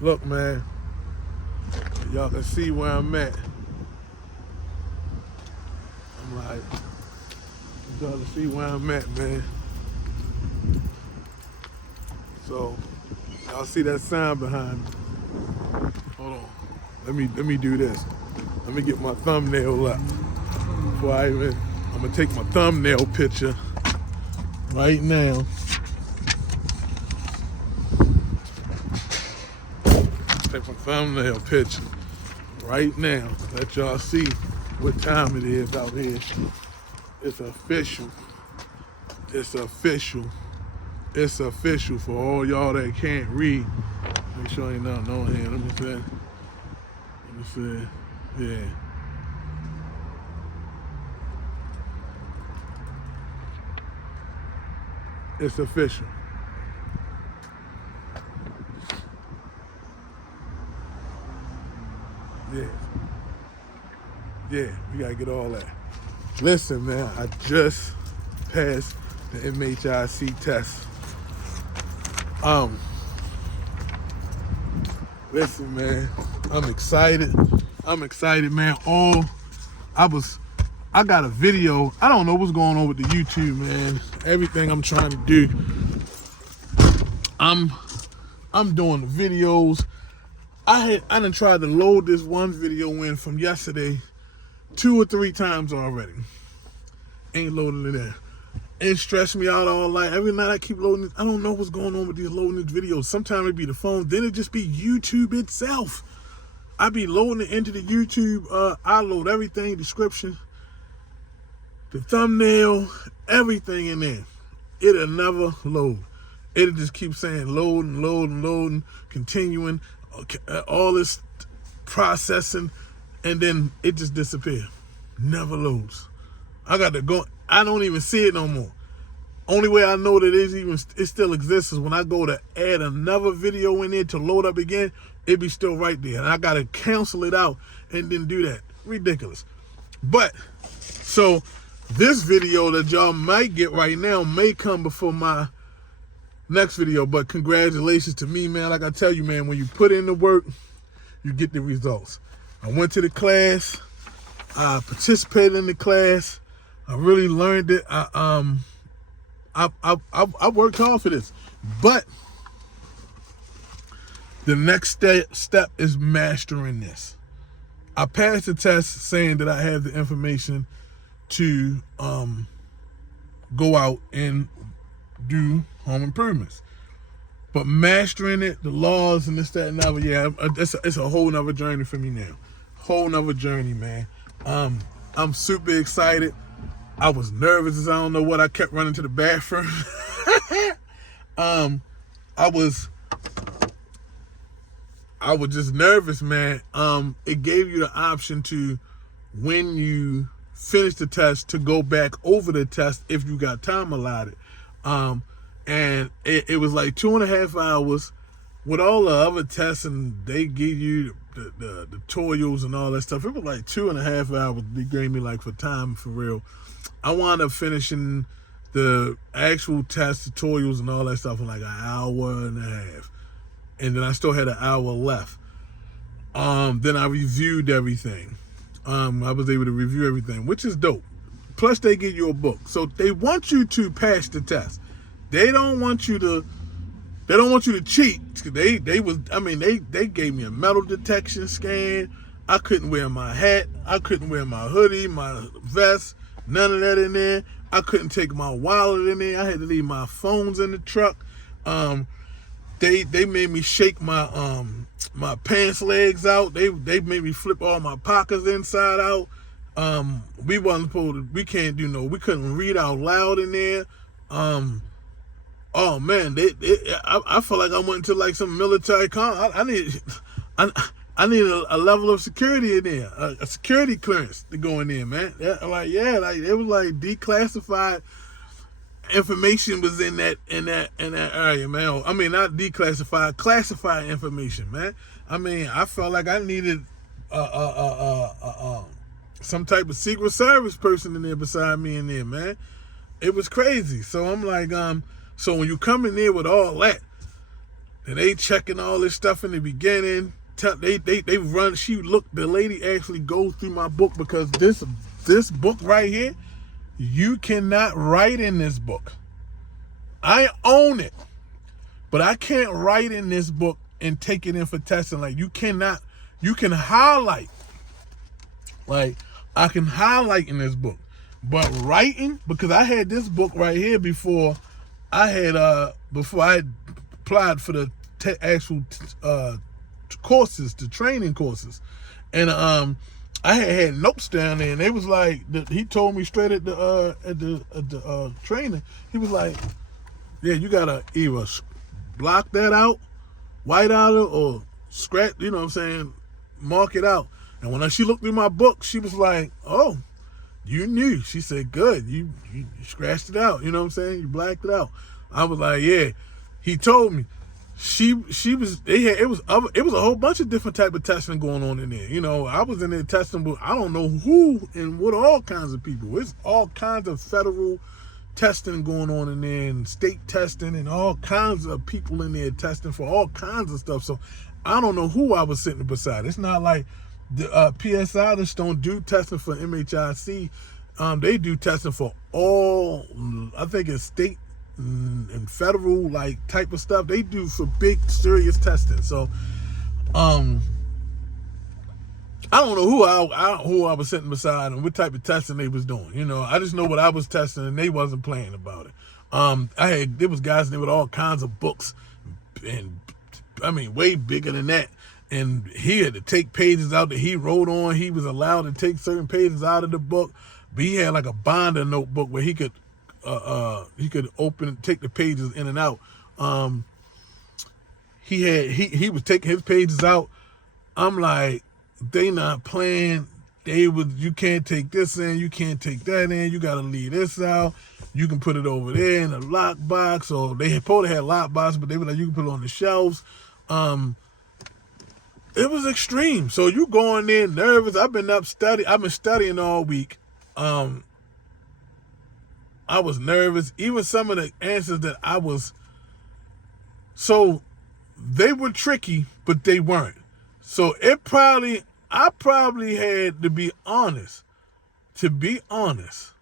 Look, man, y'all can see where I'm at. I'm like, y'all can see where I'm at, man. So, y'all see that sign behind me. Hold on. Let me do this. Let me get my thumbnail up. I'm gonna take my thumbnail picture right now. Take my thumbnail picture right now. Let y'all see what time it is out here. It's official. It's official. It's official for all y'all that can't read. Make sure ain't nothing on here. Let me see. Yeah. It's official. Yeah. Yeah, we gotta get all that. Listen, man, I just passed the MHIC test. Listen, man, I'm excited. Man. I got a video. I don't know what's going on with the YouTube, man. Everything I'm trying to do, I'm doing the videos. I done tried to load this one video in from yesterday 2 or 3 times already. Ain't loading it in. It stressed me out all night. Every night I keep loading it. I don't know what's going on with these loading these videos. Sometimes it be the phone, then it just be YouTube itself. I be loading it into the YouTube. I load everything, description, the thumbnail, everything in there. It'll never load. It'll just keep saying loading, continuing, all this processing, and then it just disappears. Never loads. I got to go. I don't even see it no more. Only way I know that it still exists is when I go to add another video in there to load up again, it be still right there. And I got to cancel it out and then do that. Ridiculous. But, so, this video that y'all might get right now may come before my next video. But congratulations to me, man. Like I tell you, man, when you put in the work, you get the results. I went to the class. I participated in the class. I really learned it. I worked hard for this, but the next step is mastering this. I passed the test saying that I have the information to go out and do home improvements, but mastering it, the laws and this, that, and other, yeah, it's a whole nother journey for me now. Whole nother journey, man. I'm super excited. I was nervous as I don't know what. I kept running to the bathroom. I was just nervous, man. It gave you the option to, when you finish the test, to go back over the test if you got time allotted. And it was like 2.5 hours with all the other tests, and they give you the tutorials and all that stuff. It was like 2.5 hours they gave me, like, for time, for real. I wound up finishing the actual test tutorials and all that stuff in like an hour and a half. And then I still had an hour left. Then I reviewed everything. I was able to review everything, which is dope. Plus they give you a book. So they want you to pass the test. They don't want you to cheat. They gave me a metal detection scan. I couldn't wear my hat. I couldn't wear my hoodie, my vest. None of that in there. I couldn't take my wallet in there. I had to leave my phones in the truck. They made me shake my my pants legs out. They made me flip all my pockets inside out. We couldn't read out loud in there. Oh man, I felt like I went into like some military I need a level of security in there, a security clearance to go in there, man. It was like declassified information was in that area, man. I mean, not declassified, classified information, man. I mean, I felt like I needed some type of Secret Service person in there beside me in there, man. It was crazy. So I'm like, so when you come in there with all that, And they checking all this stuff in the beginning. They run. The lady actually goes through my book, because this book right here, you cannot write in this book. I own it, but I can't write in this book and take it in for testing. Like, you cannot. You can highlight. Like, I can highlight in this book, but writing, because I had this book right here before I had applied for the actual courses, the training courses, and I had notes down there, and they was like, he told me straight at the training, he was like, yeah, you gotta either block that out, white out it, or scratch, you know what I'm saying, mark it out. And when she looked through my book, she was like, oh, you knew. She said, good, you scratched it out, you know what I'm saying, you blacked it out. I was like, yeah. He told me. It was a whole bunch of different type of testing going on in there. You know, I was in there testing with, I don't know who and what, all kinds of people. It's all kinds of federal testing going on in there, and state testing, and all kinds of people in there testing for all kinds of stuff. So I don't know who I was sitting beside. It's not like the PSI just don't do testing for MHIC. They do testing for all, I think it's state and federal, like, type of stuff. They do for big, serious testing. So I don't know who I was sitting beside and what type of testing they was doing. You know, I just know what I was testing, and they wasn't playing about it. There was guys there with all kinds of books, and I mean, way bigger than that. And he had to take pages out that he wrote on. He was allowed to take certain pages out of the book, but he had like a binder notebook where he could take the pages in and out. He was taking his pages out. I'm like, they not playing. You can't take this in, you can't take that in, you gotta leave this out. You can put it over there in a lockbox, or they probably had lockbox, but they were like, you can put it on the shelves. It was extreme. So you going there nervous. I've been studying all week. I was nervous. Even some of the answers that so they were tricky, but they weren't. So I probably had to be honest. To be honest,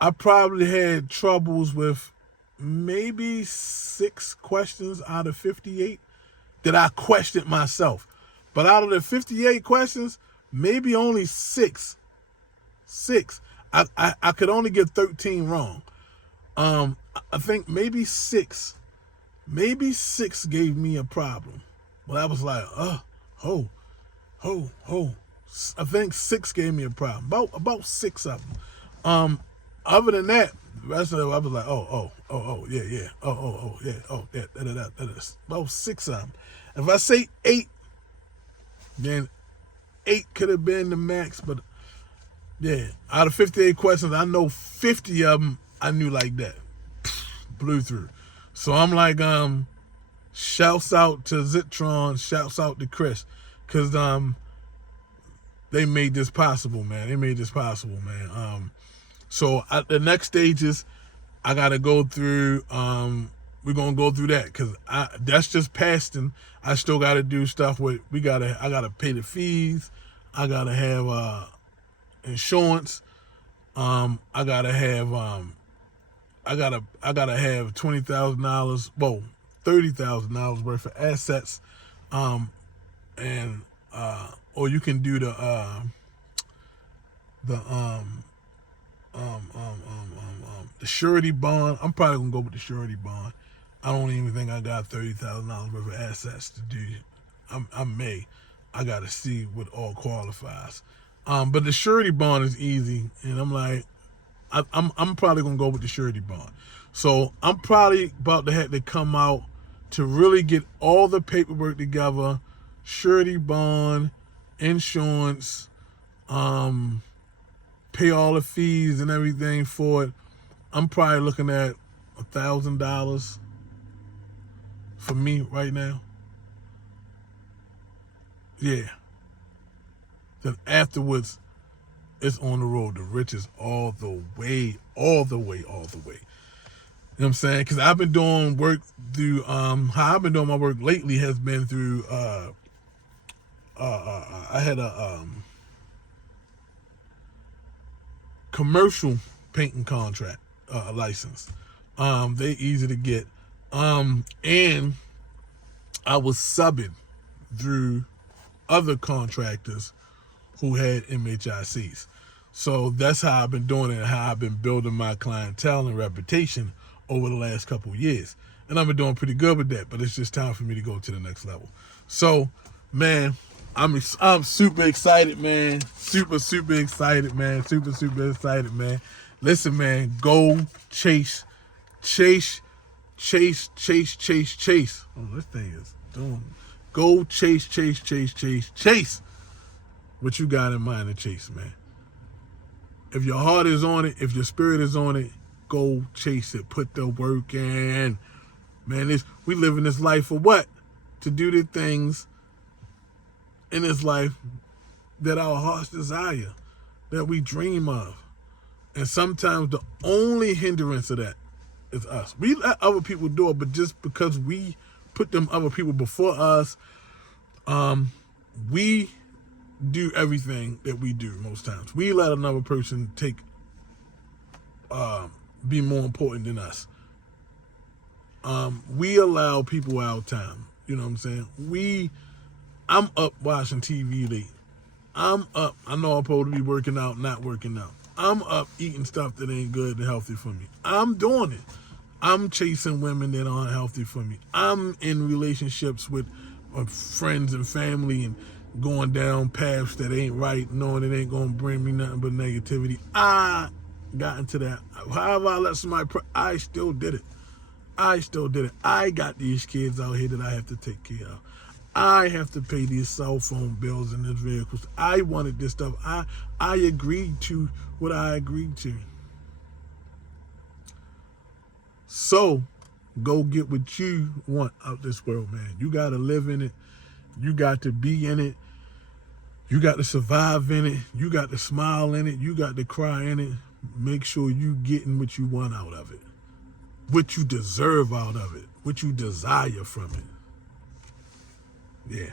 I probably had troubles with maybe 6 questions out of 58 that I questioned myself. But out of the 58 questions, maybe only 6. I could only get 13 wrong. I think maybe 6 gave me a problem. Well, I was like, I think 6 gave me a problem. About 6 of them. Other than that, the rest of it, I was like, about 6 of them. If I say 8, then 8 could have been the max, but yeah, out of 58 questions, I know 50 of them I knew like that. Blew through. So I'm like, shouts out to Zitron, shouts out to Chris, because they made this possible, man. So the next stages, I got to go through, we're going to go through that, because that's just passing. I still got to do stuff with, I got to pay the fees. I got to have insurance. I got to have $20,000, well, $30,000 worth of assets. Or you can do the surety bond. I'm probably gonna go with the surety bond. I don't even think I got $30,000 worth of assets to do. I gotta see what all qualifies. But the surety bond is easy, and I'm like, I'm probably gonna go with the surety bond. So I'm probably about to have to come out to really get all the paperwork together, surety bond, insurance, pay all the fees and everything for it. I'm probably looking at $1,000 for me right now. Yeah. Then afterwards, it's on the road. The riches all the way. what I'm saying? Because I've been doing work through, how I've been doing my work lately has been through, I had a commercial painting contract license. They easy to get. And I was subbing through other contractors who had MHICs. So that's how I've been doing it and how I've been building my clientele and reputation over the last couple of years. And I've been doing pretty good with that, but it's just time for me to go to the next level. So, man, I'm super excited, man. Super excited, man. Super excited, man. Listen, man, go chase. Oh, this thing is doing. Go chase what you got in mind to chase, man. If your heart is on it, if your spirit is on it, go chase it. Put the work in. Man, we live in this life for what? To do the things in this life that our hearts desire, that we dream of. And sometimes the only hindrance of that is us. We let other people do it, but just because we put them other people before us, we do everything that we do most times. We let another person be more important than us. We allow people our time. You know what I'm saying? I'm up watching TV late. I'm up. I know I'm supposed to be working out, not working out. I'm up eating stuff that ain't good and healthy for me. I'm doing it. I'm chasing women that aren't healthy for me. I'm in relationships with friends and family and going down paths that ain't right, knowing it ain't going to bring me nothing but negativity. I got into that. However I let somebody, I still did it. I got these kids out here that I have to take care of. I have to pay these cell phone bills and these vehicles. I wanted this stuff. I agreed to what I agreed to. So, go get what you want out this world, man. You got to live in it. You got to be in it. You got to survive in it. You got to smile in it. You got to cry in it. Make sure you getting what you want out of it. What you deserve out of it. What you desire from it. Yeah.